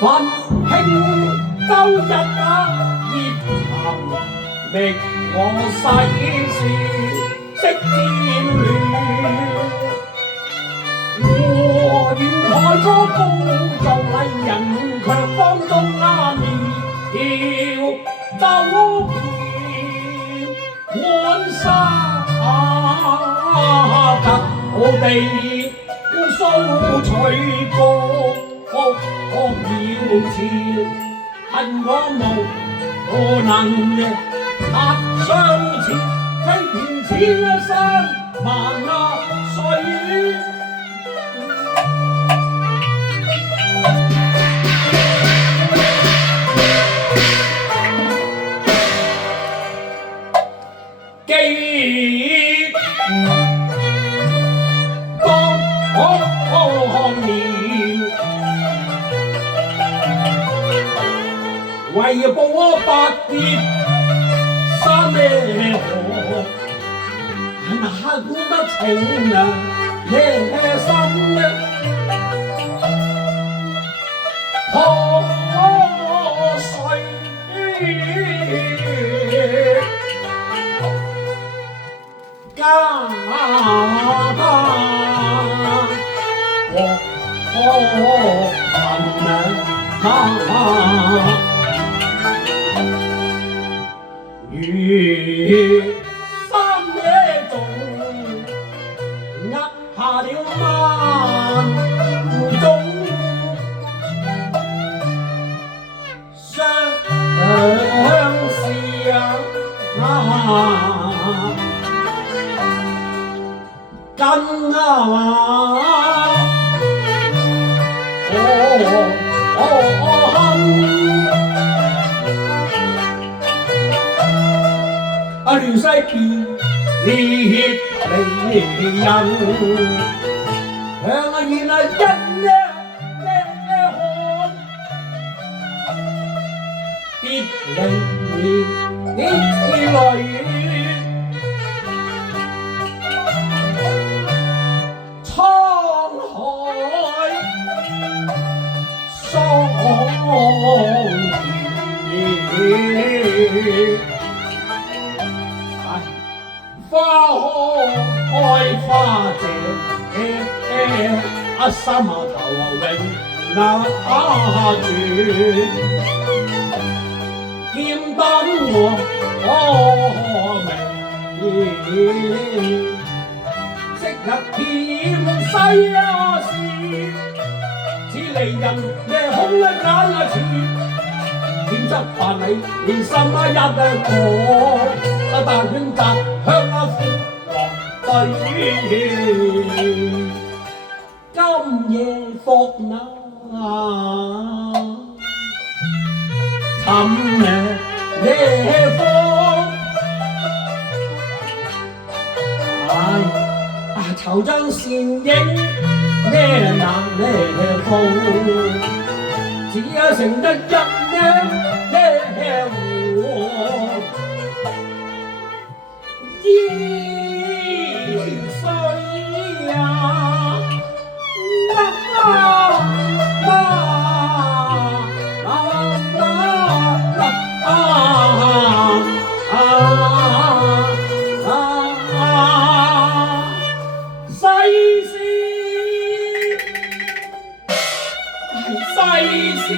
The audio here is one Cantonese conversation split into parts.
奮興周日葉沉覓我世事識漸亂，和願開歌高奏麗人，卻方中妙走遍滿沙格，我哋蘇取歌。要前，恨我無能踏上前，飛遍千山萬水。記當年為報百劫三咩河，那古不情啊夜深破碎，家如三野眾壓下了萬眾，相思跟亂世別離人，向原來人看別離淚，滄海桑田。花開花謝，心頭永轉，劍燈我明，昔日欠世事，似離人夜空眼前。點則凡你連心一個，但願摘香歡樂對。今夜伏那尋夜風，愁將倩影咩難風，只有成得一世事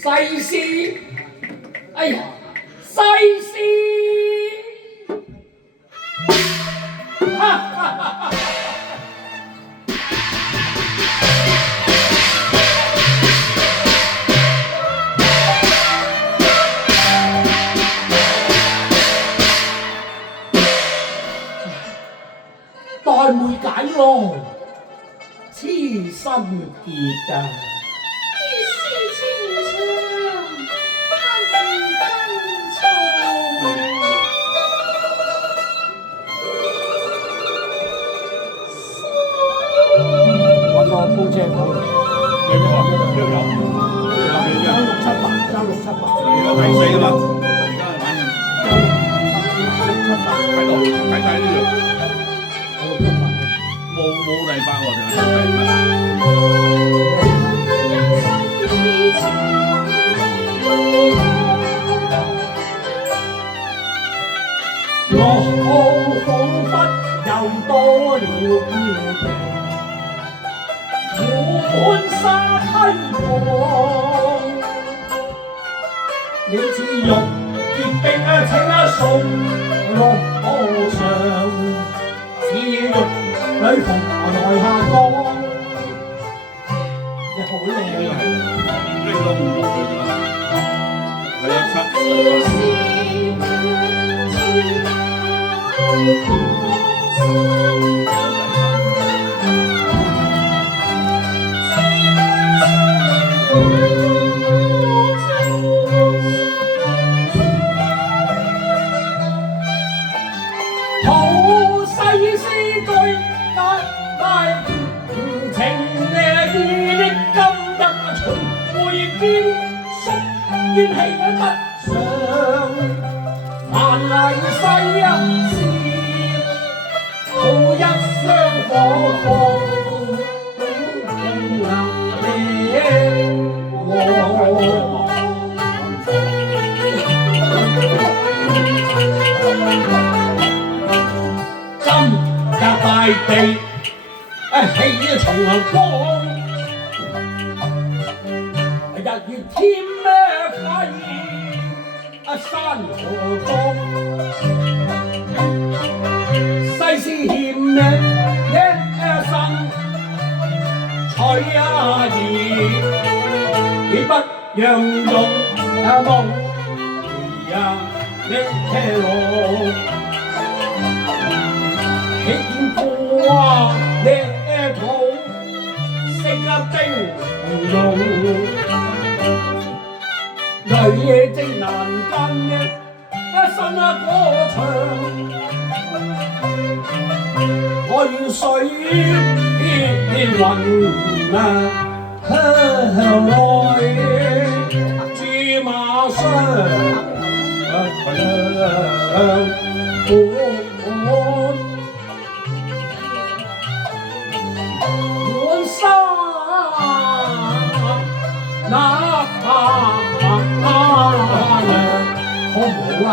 西施，哎呀，西施，哈哈哈哈！待會解囊，痴心結啊！個煲車房嚟，你邊個？呢度有，爭678，爭678。而家睇死啊嘛！而家係玩人，爭678，睇到。睇睇呢度冇第八喎，淨係第八。我彷彿又多了孤獨，滿沙溪旁，你似玉結冰請送落河上，似玉女鳳來下降，你好靚啊！呢個唔落去㗎啦，係有七。好細絲對隔大情意的今日從會見宿怨氣不上，凡泥世事好一雙火光，今日大地起重光，日月添輝，山河光，世事欠一生取意，你不讓用夢呀的車路。起見過的土，色冰濃，淚正難禁一身歌唱。我願水雲向來駐馬雙伴。那好唔好啊？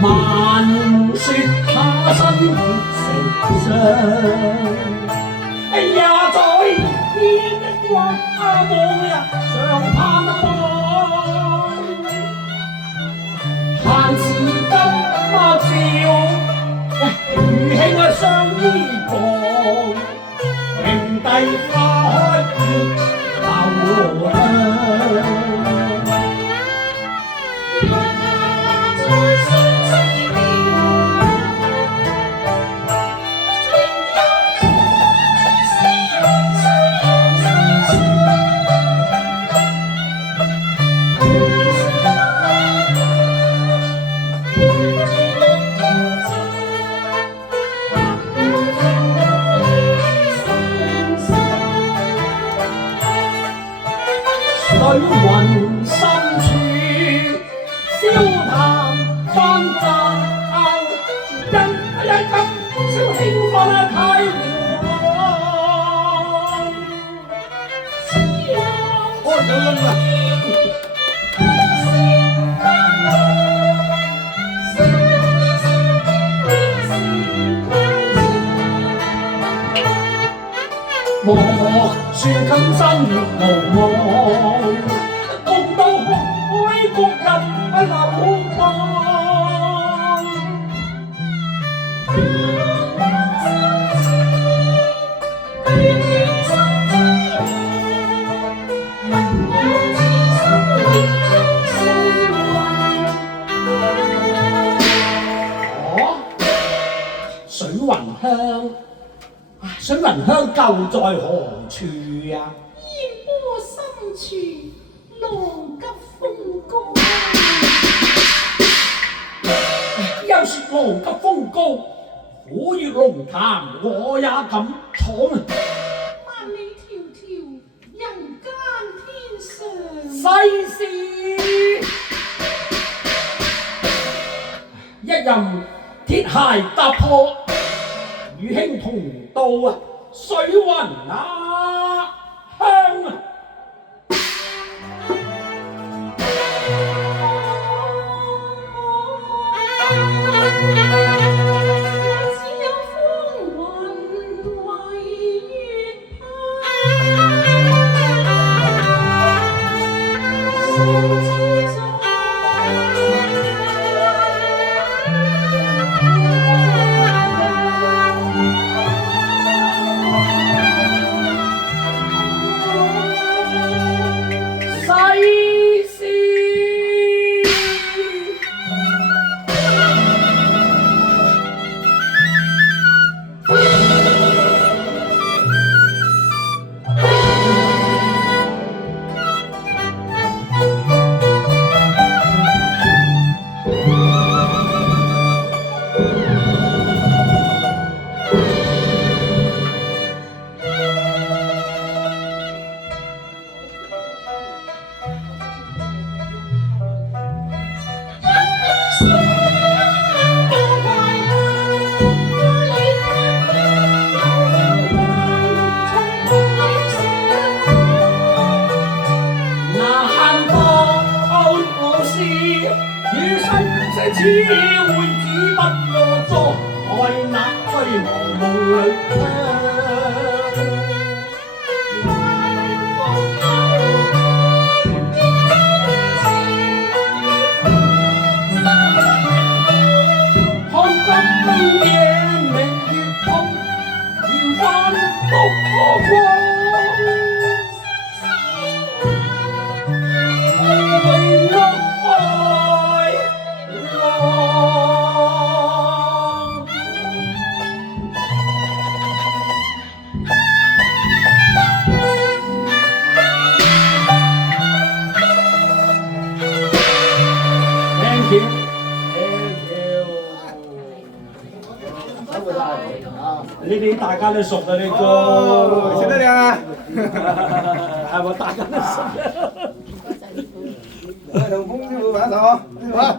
漫雪他身成霜，也在天的光望日常盼望。閒時今朝，餘慶相依傍，平地花開結後香。談翻讚人今宵興奮太開咗燈啦！莫說今生無望，共到海國人流放。水雲香，水雲香舊在何處啊？煙波深處浪急風高。又說浪急風高，虎穴龍潭我也敢闖。萬里迢迢人間天上，世事一任鐵鞋踏破，與兄同到水雲香啊！只有風雲為月心之中。此會只不過坐愛那虛無夢裏看今夜明月光，搖翻燭光。呢啲大家都熟嘅呢個，識得靚啊！係咪大家都熟？同風師傅玩一首啊！